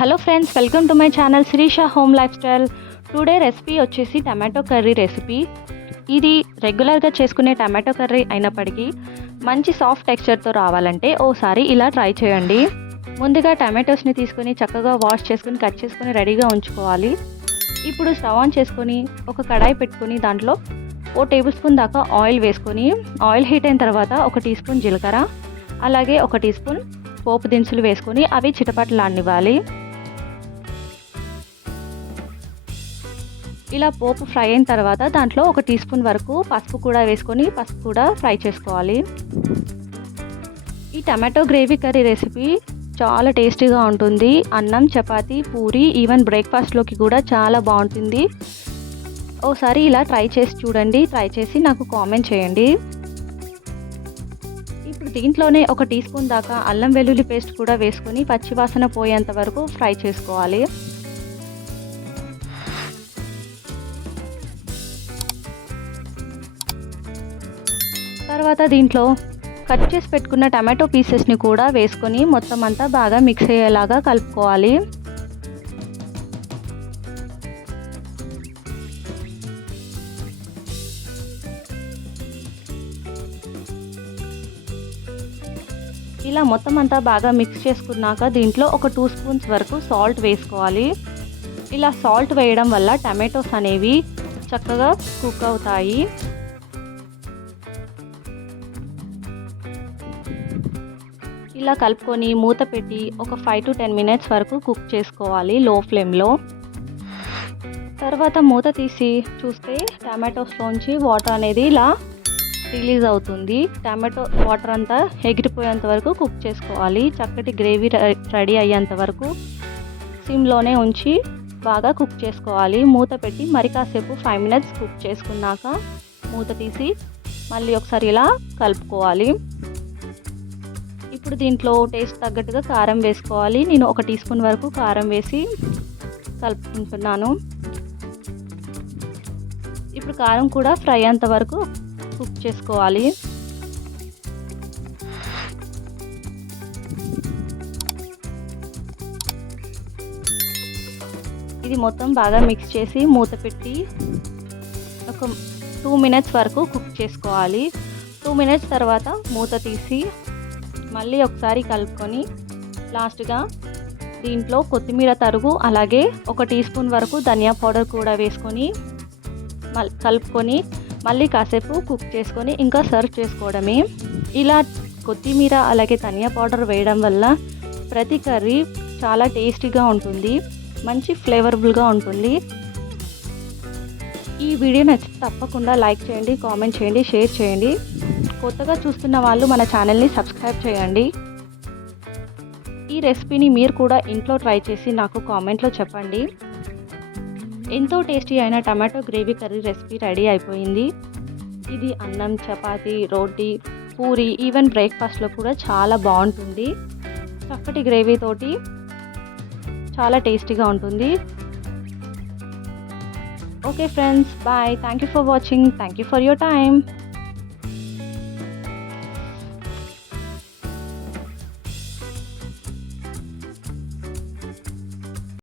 Hello friends welcome to my channel Srisha home lifestyle today recipe వచ్చేసి tomato curry recipe ఇది రెగ్యులర్గా చేసుకునే tomato curry అయినప్పటికీ మంచి సాఫ్ట్ టెక్స్చర్తో రావాలంటే ఓసారి ఇలా ట్రై చేయండి. ముందుగా టమాటోస్ని తీసుకొని చక్కగా వాష్ చేసుకుని కట్ చేసుకొని రెడీగా ఉంచుకోవాలి. ఇప్పుడు స్టవ్ ఆన్ చేసుకొని ఒక కడాయి పెట్టుకొని దాంట్లో ఓ టేబుల్ స్పూన్ దాకా ఆయిల్ వేసుకొని ఆయిల్ హీట్ అయిన తర్వాత ఒక టీ స్పూన్ జీలకర్ర అలాగే ఒక టీ స్పూన్ పోపు దినుసులు వేసుకొని అవి చిటపటలాడనివ్వాలి. ఇలా పోపు ఫ్రై అయిన తర్వాత దాంట్లో ఒక టీ స్పూన్ వరకు పసుపు కూడా వేసుకొని పసుపు కూడా ఫ్రై చేసుకోవాలి. ఈ టమాటో గ్రేవీ కర్రీ రెసిపీ చాలా టేస్టీగా ఉంటుంది. అన్నం చపాతి పూరి ఈవెన్ బ్రేక్ఫాస్ట్లోకి కూడా చాలా బాగుంటుంది. ఓసారి ఇలా ట్రై చేసి చూడండి. ట్రై చేసి నాకు కామెంట్ చేయండి. ఇప్పుడు దీంట్లోనే ఒక టీ స్పూన్ దాకా అల్లం వెల్లుల్లి పేస్ట్ కూడా వేసుకొని పచ్చివాసన పోయేంత వరకు ఫ్రై చేసుకోవాలి. తర్వాత దీంట్లో కట్ చేసి పెట్టుకున్న టమాటో పీసెస్ని కూడా వేసుకొని మొత్తం అంతా బాగా మిక్స్ అయ్యేలాగా కలుపుకోవాలి. ఇలా మొత్తం అంతా బాగా మిక్స్ చేసుకున్నాక దీంట్లో ఒక టూ స్పూన్స్ వరకు సాల్ట్ వేసుకోవాలి. ఇలా సాల్ట్ వేయడం వల్ల టమాటోస్ అనేవి చక్కగా కుక్ అవుతాయి. ఇలా కలుపుకొని మూత పెట్టి ఒక ఫైవ్ టు టెన్ మినిట్స్ వరకు కుక్ చేసుకోవాలి లో. ఫ్లేమ్లో తర్వాత మూత తీసి చూస్తే టమాటోస్లోంచి వాటర్ అనేది ఇలా రిలీజ్ అవుతుంది. టమాటో వాటర్ అంతా ఎగిరిపోయేంత వరకు కుక్ చేసుకోవాలి. చక్కటి గ్రేవీ రెడీ అయ్యేంత వరకు సిమ్లోనే ఉంచి బాగా కుక్ చేసుకోవాలి. మూత పెట్టి మరి కాసేపు ఫైవ్ మినిట్స్ కుక్ చేసుకున్నాక మూత తీసి మళ్ళీ ఒకసారి ఇలా కలుపుకోవాలి. ఇప్పుడు దీంట్లో టేస్ట్ తగ్గట్టుగా కారం వేసుకోవాలి. నేను ఒక టీ స్పూన్ వరకు కారం వేసి కలుపుకుంటున్నాను. ఇప్పుడు కారం కూడా ఫ్రై అంత వరకు కుక్ చేసుకోవాలి. ఇది మొత్తం బాగా మిక్స్ చేసి మూత పెట్టి ఒక టూ మినిట్స్ వరకు కుక్ చేసుకోవాలి. టూ మినిట్స్ తర్వాత మూత తీసి మళ్ళీ ఒకసారి కలుపుకొని లాస్ట్గా దీంట్లో కొత్తిమీర తరుగు అలాగే ఒక టీ స్పూన్ వరకు ధనియా పౌడర్ కూడా వేసుకొని కలుపుకొని మళ్ళీ కాసేపు కుక్ చేసుకొని ఇంకా సర్వ్ చేసుకోవడమే. ఇలా కొత్తిమీర అలాగే ధనియా పౌడర్ వేయడం వల్ల ప్రతి కర్రీ చాలా టేస్టీగా ఉంటుంది మంచి ఫ్లేవరబుల్గా ఉంటుంది. ఈ వీడియో నచ్చితే తప్పకుండా లైక్ చేయండి కామెంట్ చేయండి షేర్ చేయండి. కొత్తగా చూస్తున్న వాళ్ళు మన ఛానల్ని సబ్స్క్రైబ్ చేయండి. ఈ రెసిపీని మీరు కూడా ఇంట్లో ట్రై చేసి నాకు కామెంట్లో చెప్పండి. ఎంతో టేస్టీ అయిన tomato gravy curry recipe ready అయిపోయింది. ఇది అన్నం చపాతి రోటీ పూరి ఈవెన్ బ్రేక్ఫాస్ట్లో కూడా చాలా బాగుంటుంది. చక్కటి గ్రేవీ తోటి చాలా టేస్టీగా ఉంటుంది. Okay friends bye. Thank you for watching. Thank you for your time